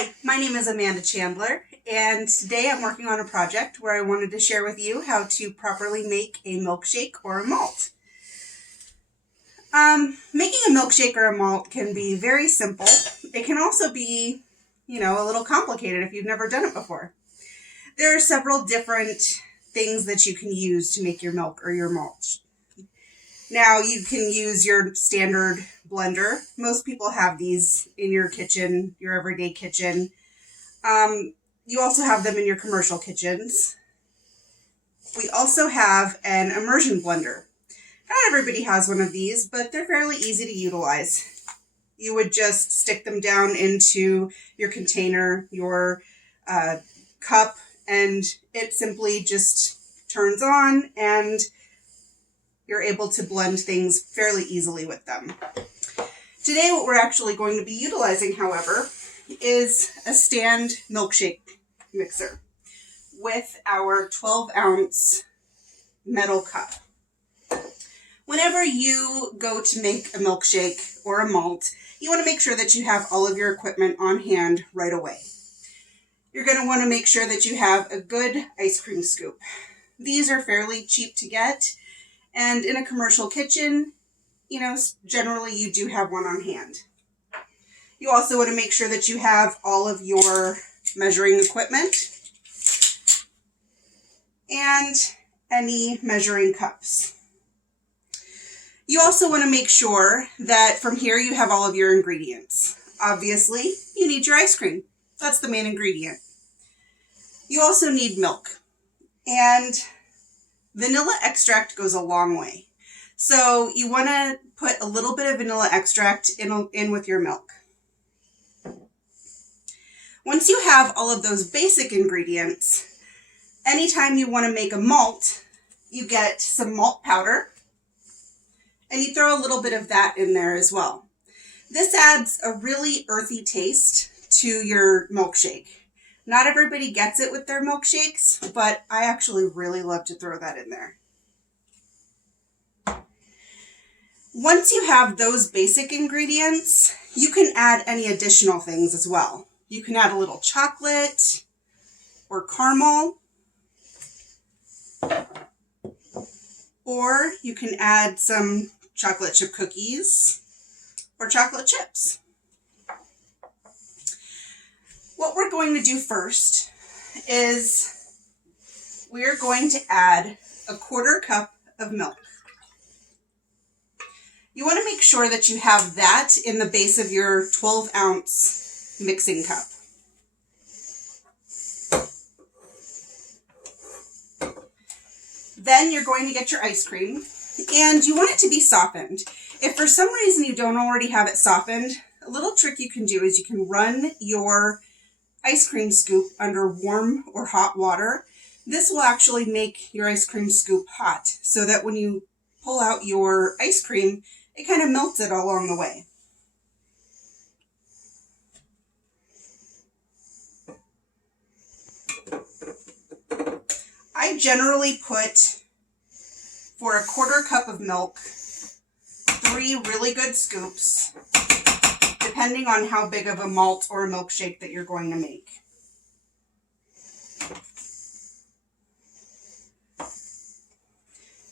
Hi, my name is Amanda Chandler, and today I'm working on a project where I wanted to share with you how to properly make a milkshake or a malt. Making a milkshake or a malt can be very simple. It can also be, a little complicated if you've never done it before. There are several different things that you can use to make your milk or your malt. Now, you can use your standard blender. Most people have these in your kitchen, your everyday kitchen. You also have them in your commercial kitchens. We also have an immersion blender. Not everybody has one of these, but they're fairly easy to utilize. You would just stick them down into your container, your cup, and it simply just turns on and you're able to blend things fairly easily with them. Today, what we're actually going to be utilizing, however, is a stand milkshake mixer with our 12-ounce metal cup. Whenever you go to make a milkshake or a malt, you want to make sure that you have all of your equipment on hand right away. You're going to want to make sure that you have a good ice cream scoop. These are fairly cheap to get, and in a commercial kitchen, generally you do have one on hand. You also want to make sure that you have all of your measuring equipment and any measuring cups. You also want to make sure that from here you have all of your ingredients. Obviously, you need your ice cream. That's the main ingredient. You also need milk. And vanilla extract goes a long way. So you want to put a little bit of vanilla extract in with your milk. Once you have all of those basic ingredients, anytime you want to make a malt, you get some malt powder and you throw a little bit of that in there as well. This adds a really earthy taste to your milkshake. Not everybody gets it with their milkshakes, but I actually really love to throw that in there. Once you have those basic ingredients, you can add any additional things as well. You can add a little chocolate or caramel, or you can add some chocolate chip cookies or chocolate chips. What we're going to do first is we're going to add a 1/4 cup of milk. You want to make sure that you have that in the base of your 12-ounce mixing cup. Then you're going to get your ice cream, and you want it to be softened. If for some reason you don't already have it softened, a little trick you can do is you can run your ice cream scoop under warm or hot water. This will actually make your ice cream scoop hot so that when you pull out your ice cream, it kind of melts it along the way. I generally put, for a 1/4 cup of milk, 3 really good scoops, depending on how big of a malt or a milkshake that you're going to make.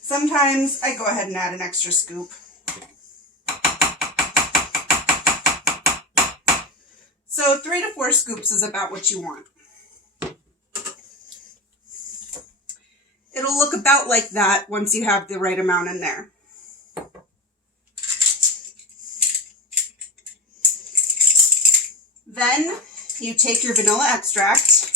Sometimes I go ahead and add an extra scoop. So 3 to 4 scoops is about what you want. It'll look about like that once you have the right amount in there. Then you take your vanilla extract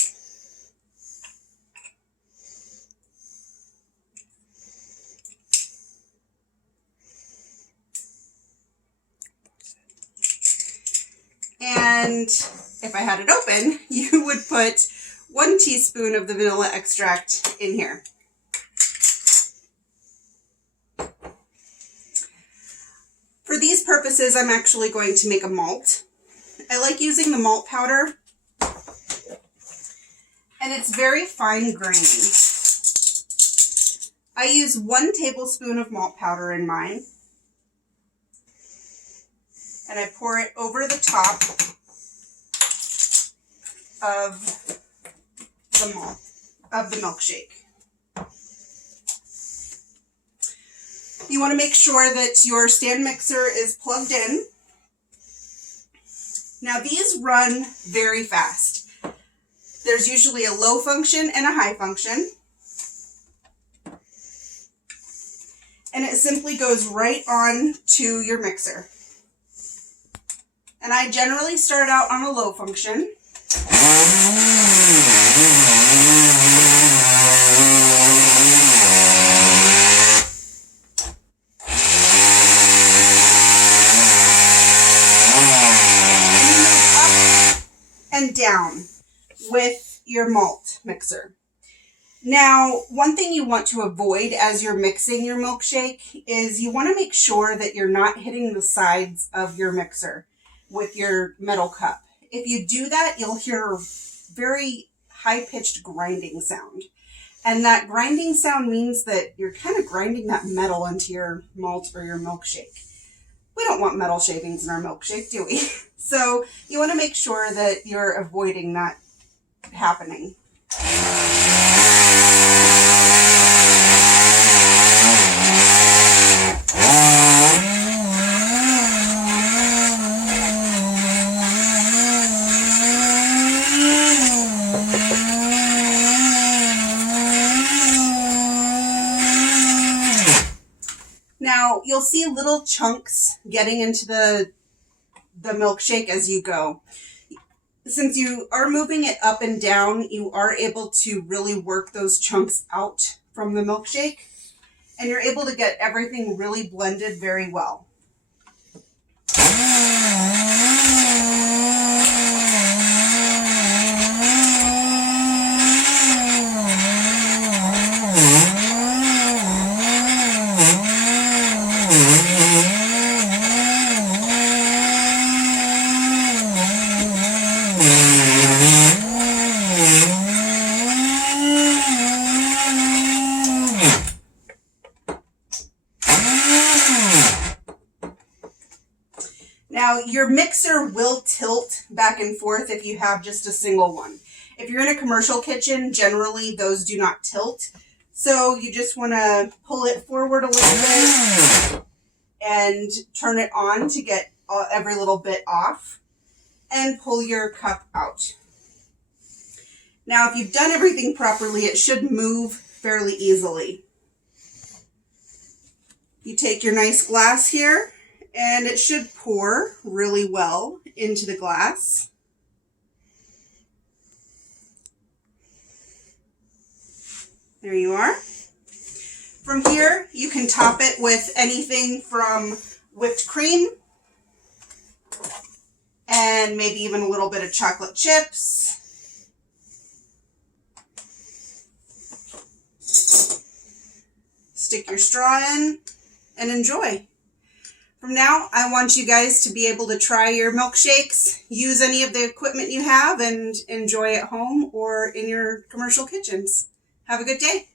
and if I had it open, you would put 1 teaspoon of the vanilla extract in here. For these purposes, I'm actually going to make a malt. I like using the malt powder, and it's very fine grained. I use 1 tablespoon of malt powder in mine, and I pour it over the top of the malt, of the milkshake. You want to make sure that your stand mixer is plugged in. Now these run very fast. There's usually a low function and a high function. And it simply goes right on to your mixer. And I generally start out on a low function. And down with your malt mixer. Now, one thing you want to avoid as you're mixing your milkshake is you want to make sure that you're not hitting the sides of your mixer with your metal cup. If you do that, you'll hear a very high-pitched grinding sound. And that grinding sound means that you're kind of grinding that metal into your malt or your milkshake. We don't want metal shavings in our milkshake, do we? So you want to make sure that you're avoiding that happening. Now, you'll see little chunks getting into the milkshake as you go. Since you are moving it up and down, you are able to really work those chunks out from the milkshake, and you're able to get everything really blended very well. Now, your mixer will tilt back and forth if you have just a single one. If you're in a commercial kitchen, generally those do not tilt. So you just want to pull it forward a little bit and turn it on to get every little bit off, and pull your cup out. Now, if you've done everything properly, it should move fairly easily. You take your nice glass here, and it should pour really well into the glass. There you are. From here, you can top it with anything from whipped cream and maybe even a little bit of chocolate chips. Stick your straw in and enjoy. From now, I want you guys to be able to try your milkshakes, use any of the equipment you have, and enjoy at home or in your commercial kitchens. Have a good day.